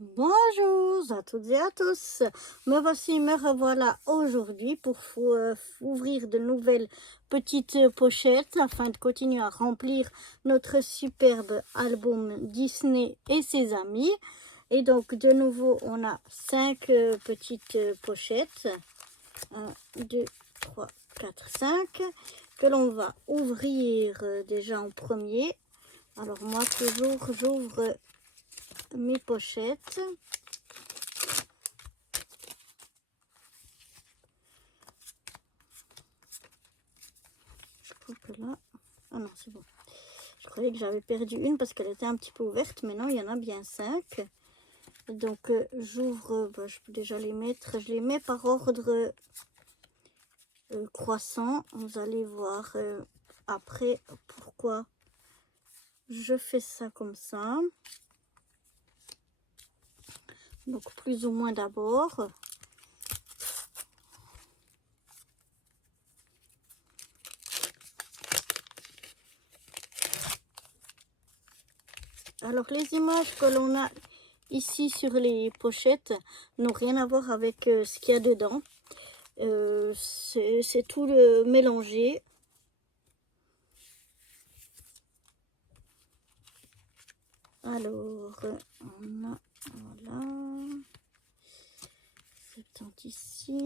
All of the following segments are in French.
Bonjour à toutes et à tous. Me revoilà aujourd'hui pour ouvrir de nouvelles petites pochettes afin de continuer à remplir notre superbe album Disney et ses amis. Et donc de nouveau on a 5 petites pochettes. 1, 2, 3, 4, 5 que l'on va ouvrir déjà en premier. Alors moi toujours j'ouvre mes pochettes. Je crois que là... Ah non, c'est bon. Je croyais que j'avais perdu une parce qu'elle était un petit peu ouverte, mais non, il y en a bien 5. Donc j'ouvre, je peux déjà les mettre, je les mets par ordre croissant. Vous allez voir après pourquoi je fais ça comme ça. Donc plus ou moins d'abord. Alors les images que l'on a ici sur les pochettes n'ont rien à voir avec ce qu'il y a dedans. C'est tout mélangé. Alors, on a, voilà, 70 ici,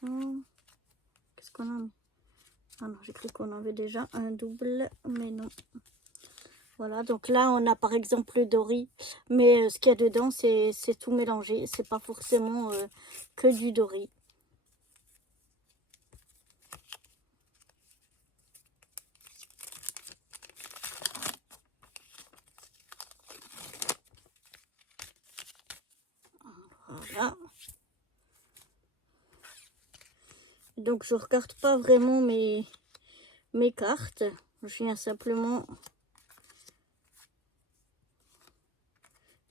100. Qu'est-ce qu'on a mis? Ah non, j'ai cru qu'on avait déjà un double, mais non. Voilà, donc là, on a par exemple le Dory, mais ce qu'il y a dedans, c'est tout mélangé. C'est pas forcément que du Dory. Voilà. Donc, je regarde pas vraiment mes cartes. Je viens simplement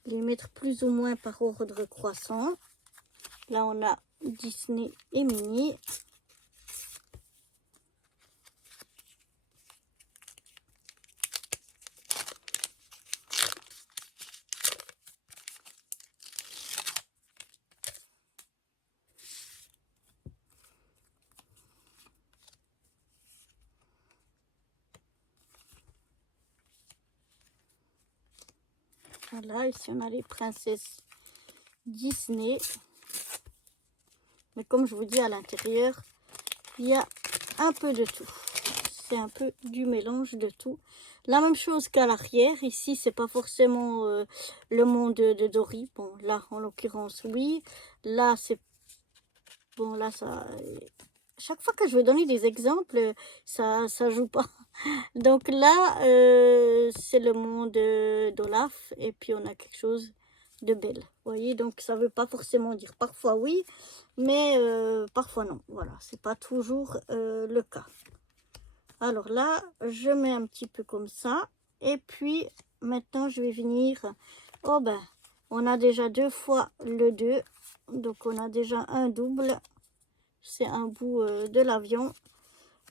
les mettre plus ou moins par ordre croissant. Là, on a Disney et Minnie. Voilà, ici on a les princesses Disney. Mais comme je vous dis, à l'intérieur, il y a un peu de tout. C'est un peu du mélange de tout. La même chose qu'à l'arrière. Ici, c'est pas forcément le monde de Dory. Bon, là, en l'occurrence, oui. Là, c'est... Bon, là, ça... Chaque fois que je vais donner des exemples, ça joue pas. Donc là, c'est le monde d'Olaf. Et puis, on a quelque chose de Belle. Vous voyez, donc ça veut pas forcément dire parfois oui, mais parfois non. Voilà, c'est pas toujours le cas. Alors là, je mets un petit peu comme ça. Et puis, maintenant, je vais venir... Oh ben, on a déjà 2 fois le 2. Donc, on a déjà un double. C'est un bout de l'avion.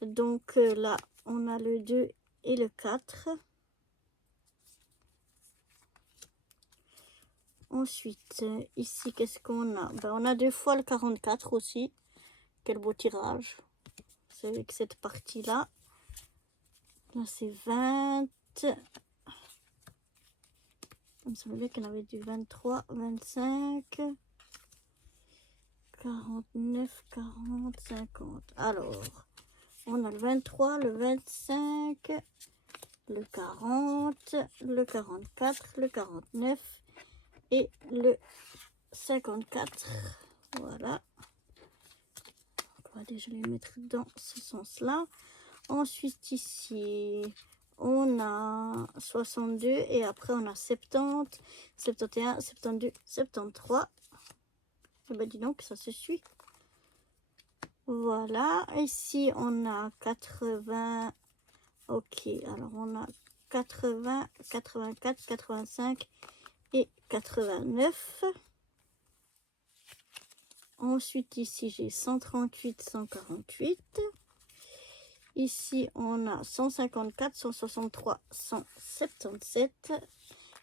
Donc là, on a le 2 et le 4. Ensuite, ici, qu'est-ce qu'on a? Ben, on a 2 fois le 44 aussi. Quel beau tirage. C'est avec cette partie-là. Là, c'est 20. Il me semblait qu'il y en avait du 23, 25, 49, 40, 50. Alors, on a le 23, le 25, le 40, le 44, le 49 et le 54. Voilà. On va déjà les mettre dans ce sens-là. Ensuite, ici, on a 62 et après on a 70, 71, 72, 73. Et ben dis donc, ça se suit. Voilà, ici on a 80. Ok, alors on a 80, 84, 85 et 89. Ensuite, ici j'ai 138, 148. Ici, on a 154, 163, 177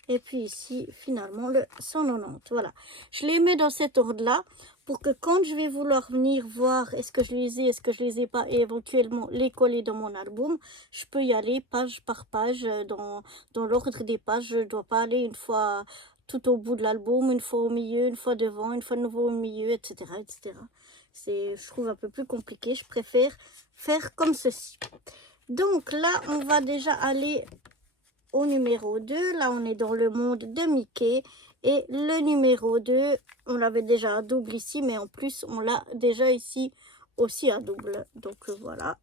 Et puis ici, finalement, le 190. Voilà. Je les mets dans cet ordre-là pour que quand je vais vouloir venir voir est-ce que je les ai, est-ce que je les ai pas, et éventuellement les coller dans mon album, je peux y aller page par page dans l'ordre des pages. Je ne dois pas aller une fois tout au bout de l'album, une fois au milieu, une fois devant, une fois de nouveau au milieu, etc. etc. C'est, je trouve, un peu plus compliqué. Je préfère faire comme ceci. Donc là, on va déjà aller au numéro 2. Là, on est dans le monde de Mickey. Et le numéro 2, on l'avait déjà à double ici, mais en plus, on l'a déjà ici aussi à double. Donc, voilà.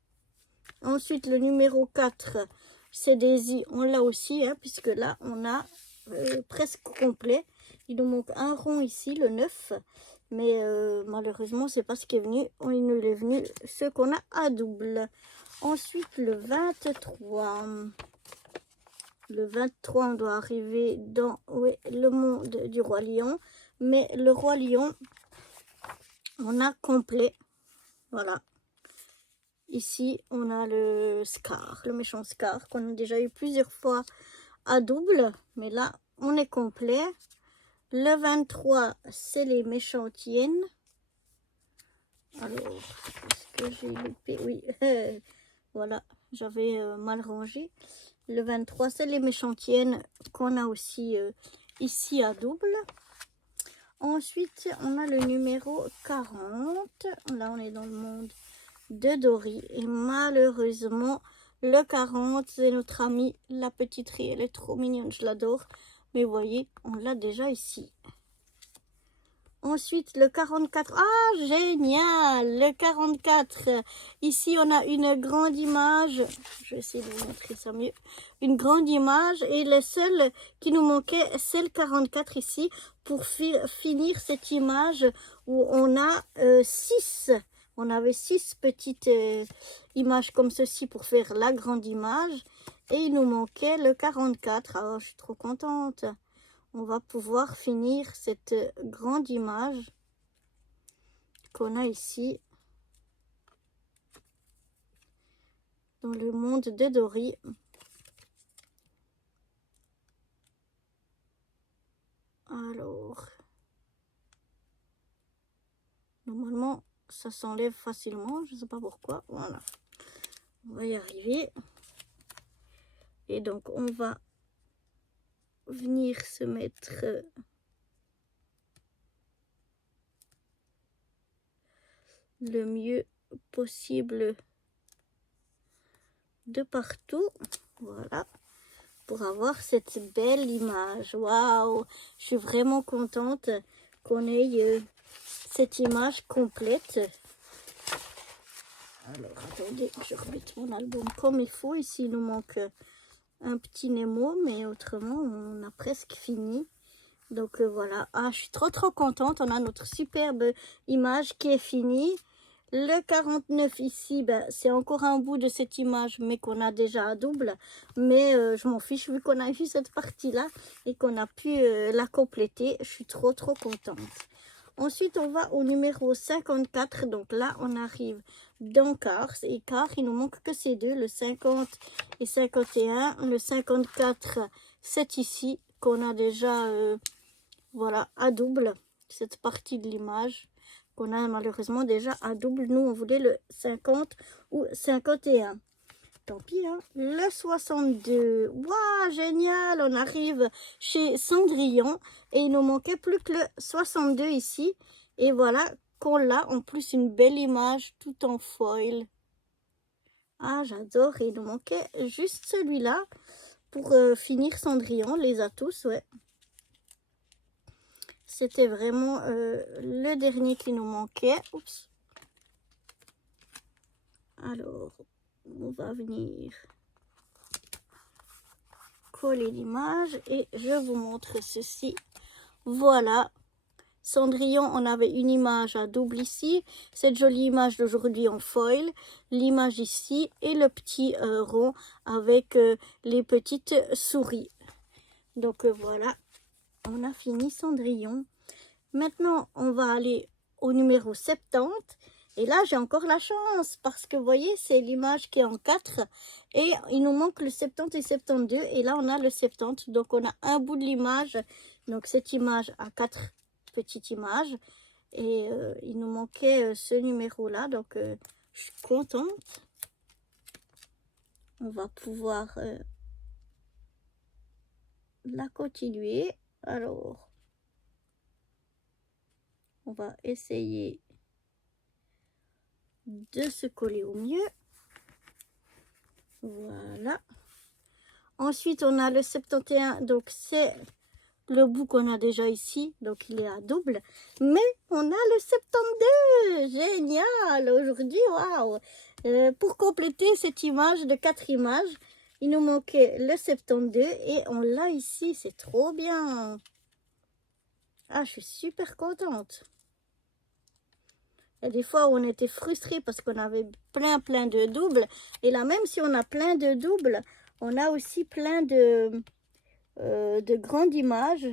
Ensuite, le numéro 4, c'est Daisy. On l'a aussi, hein, puisque là, on a presque complet. Il nous manque un rond ici, le 9. Mais malheureusement, c'est pas ce qui est venu. Il nous est venu ce qu'on a à double. Ensuite, le 23. Le 23, on doit arriver dans le monde du Roi Lion. Mais le Roi Lion, on a complet. Voilà. Ici, on a le Scar, le méchant Scar, qu'on a déjà eu plusieurs fois à double. Mais là, on est complet. Le 23, c'est les méchantes hyènes. Alors, est-ce que j'ai loupé? Oui, voilà, j'avais mal rangé. Le 23, c'est les méchantes hyènes qu'on a aussi ici à double. Ensuite, on a le numéro 40. Là, on est dans le monde de Dory. Et malheureusement, le 40, c'est notre amie, la petite Rie. Elle est trop mignonne, je l'adore. Mais vous voyez, on l'a déjà ici. Ensuite, le 44. Ah, génial! Le 44. Ici, on a une grande image. Je vais essayer de vous montrer ça mieux. Une grande image. Et le seul qui nous manquait, c'est le 44 ici. Pour finir cette image où on a 6. On avait 6 petites images comme ceci pour faire la grande image. Et il nous manquait le 44. Alors, je suis trop contente. On va pouvoir finir cette grande image qu'on a ici dans le monde de Dory. Alors, normalement, ça s'enlève facilement. Je ne sais pas pourquoi. Voilà. On va y arriver. Et donc, on va venir se mettre le mieux possible de partout. Voilà. Pour avoir cette belle image. Waouh! Je suis vraiment contente qu'on ait cette image complète. Alors, attendez, je remette mon album comme il faut. Ici, il nous manque un petit Nemo, mais autrement, on a presque fini. Donc, voilà. Ah, je suis trop contente. On a notre superbe image qui est finie. Le 49 ici, ben, c'est encore un bout de cette image, mais qu'on a déjà à double. Mais je m'en fiche, vu qu'on a vu cette partie-là et qu'on a pu la compléter. Je suis trop contente. Ensuite, on va au numéro 54. Donc là, on arrive dans Cars. Et Cars, il nous manque que ces deux, le 50 et 51. Le 54, c'est ici qu'on a déjà voilà, à double cette partie de l'image. Qu'on a malheureusement déjà à double. Nous, on voulait le 50 ou 51. Tant pis, hein. Le 62. Waouh, génial. On arrive chez Cendrillon. Et il nous manquait plus que le 62 ici. Et voilà qu'on l'a. En plus, une belle image tout en foil. Ah, j'adore. Et il nous manquait juste celui-là pour finir Cendrillon. On les a tous, ouais. C'était vraiment le dernier qui nous manquait. Oups. Alors, on va venir coller l'image et je vous montre ceci. Voilà. Cendrillon, on avait une image à double ici. Cette jolie image d'aujourd'hui en foil. L'image ici et le petit rond avec les petites souris. Donc voilà. On a fini Cendrillon. Maintenant, on va aller au numéro 70. Et là, j'ai encore la chance parce que vous voyez, c'est l'image qui est en 4 et il nous manque le 70 et 72 et là, on a le 70. Donc, on a un bout de l'image. Donc, cette image a 4 petites images et il nous manquait ce numéro-là. Donc, je suis contente. On va pouvoir la continuer. Alors, on va essayer de se coller au mieux. Voilà. Ensuite, on a le 71. Donc, c'est le bout qu'on a déjà ici. Donc, il est à double. Mais on a le 72. Génial. Aujourd'hui, waouh. Pour compléter cette image de 4 images, il nous manquait le 72 et on l'a ici. C'est trop bien. Ah, je suis super contente. Il y a des fois où on était frustré parce qu'on avait plein de doubles. Et là, même si on a plein de doubles, on a aussi plein de grandes images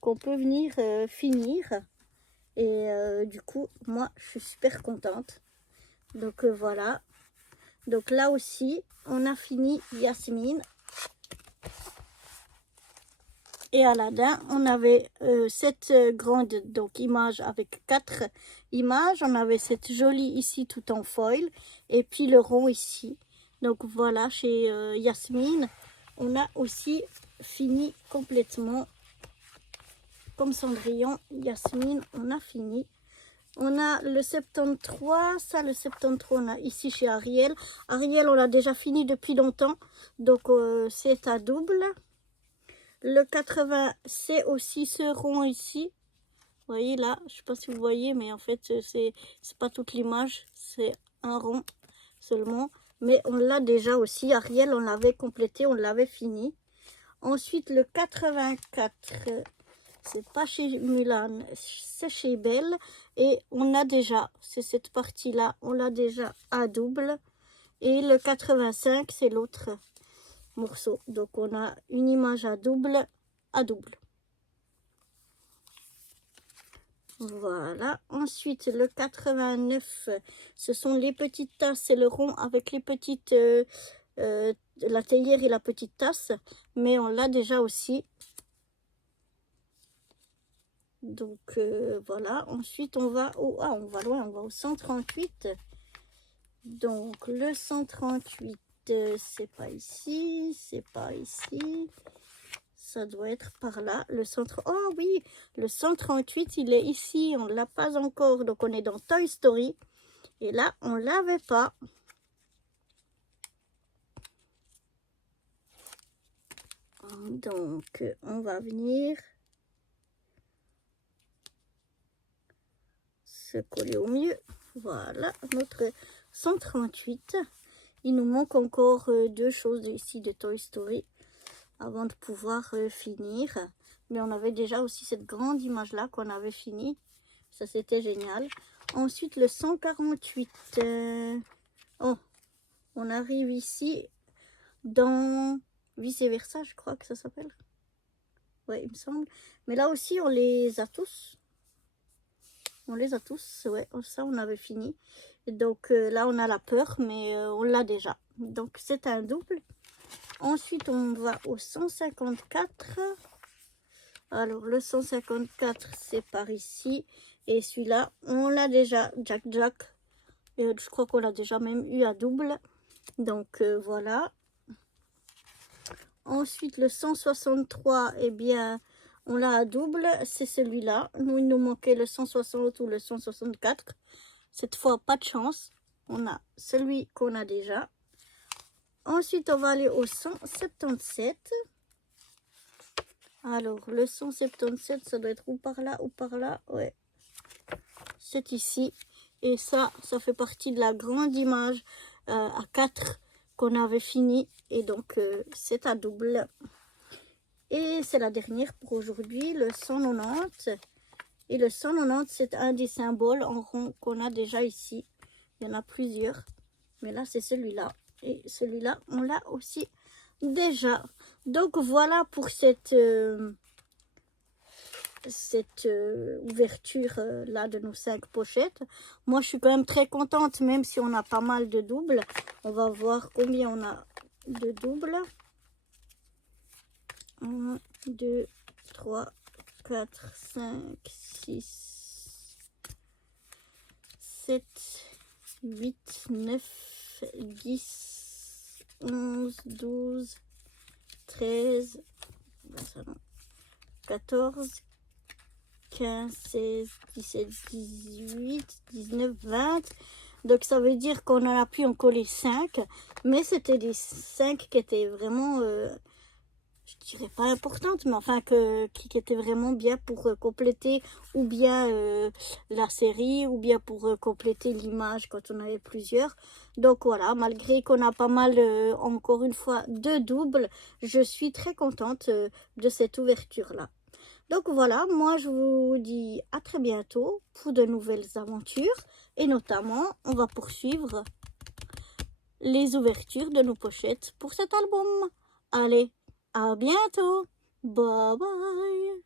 qu'on peut venir finir. Et du coup, moi, je suis super contente. Donc voilà. Donc là aussi, on a fini Yasmine. Et Aladdin, on avait cette grande donc, image avec 4 images. On avait cette jolie ici tout en foil. Et puis le rond ici. Donc voilà, chez Yasmine, on a aussi fini complètement. Comme Cendrillon, Yasmine, on a fini. On a le 73, ça le 73, on a ici chez Ariel. Ariel, on l'a déjà fini depuis longtemps. Donc c'est à double. Le 80, c'est aussi ce rond ici. Vous voyez là, je ne sais pas si vous voyez, mais en fait, c'est pas toute l'image. C'est un rond seulement. Mais on l'a déjà aussi. Ariel, on l'avait complété, on l'avait fini. Ensuite, le 84, c'est pas chez Mulan, c'est chez Belle. Et on a déjà, c'est cette partie-là, on l'a déjà à double. Et le 85, c'est l'autre morceau. Donc on a une image à double. Voilà. Ensuite le 89, ce sont les petites tasses, c'est le rond avec les petites la théière et la petite tasse, mais on l'a déjà aussi. Donc voilà. Ensuite on va au on va loin, on va au 138. Donc le 138, c'est pas ici, c'est pas ici. Ça doit être par là, le centre. Oh oui, le 138, il est ici. On ne l'a pas encore. Donc, on est dans Toy Story. Et là, on ne l'avait pas. Donc, on va venir se coller au mieux. Voilà, notre 138. Il nous manque encore 2 choses ici de Toy Story avant de pouvoir finir. Mais on avait déjà aussi cette grande image-là qu'on avait fini. Ça, c'était génial. Ensuite, le 148. Oh, on arrive ici dans vice versa, je crois que ça s'appelle. Ouais, il me semble. Mais là aussi, on les a tous. On les a tous. Ouais, ça, on avait fini. Et donc là, on a la peur, mais on l'a déjà. Donc, c'est un double. Ensuite, on va au 154. Alors, le 154, c'est par ici. Et celui-là, on l'a déjà, Jack Jack. Je crois qu'on l'a déjà même eu à double. Donc, voilà. Ensuite, le 163, eh bien, on l'a à double. C'est celui-là. Nous, il nous manquait le 160 ou le 164. Cette fois, pas de chance. On a celui qu'on a déjà. Ensuite, on va aller au 177. Alors, le 177, ça doit être ou par là ou par là. Ouais. C'est ici. Et ça fait partie de la grande image à 4 qu'on avait fini. Et donc, c'est à double. Et c'est la dernière pour aujourd'hui, le 190. Et le 190, c'est un des symboles en rond qu'on a déjà ici. Il y en a plusieurs. Mais là, c'est celui-là. Et celui-là, on l'a aussi déjà. Donc, voilà pour cette cette ouverture là de nos 5 pochettes. Moi je suis quand même très contente, même si on a pas mal de doubles. On va voir combien on a de doubles. 1, 2, 3, 4, 5, 6, 7, 8, 9, 10, 11, 12, 13, 14, 15, 16, 17, 18, 19, 20. Donc ça veut dire qu'on en a pu en coller 5. Mais c'était des 5 qui étaient vraiment, je dirais pas importantes, mais enfin qui étaient vraiment bien pour compléter ou bien la série, ou bien pour compléter l'image quand on avait plusieurs. Donc voilà, malgré qu'on a pas mal, encore une fois, de doubles, je suis très contente de cette ouverture-là. Donc voilà, moi je vous dis à très bientôt pour de nouvelles aventures. Et notamment, on va poursuivre les ouvertures de nos pochettes pour cet album. Allez, à bientôt. Bye bye.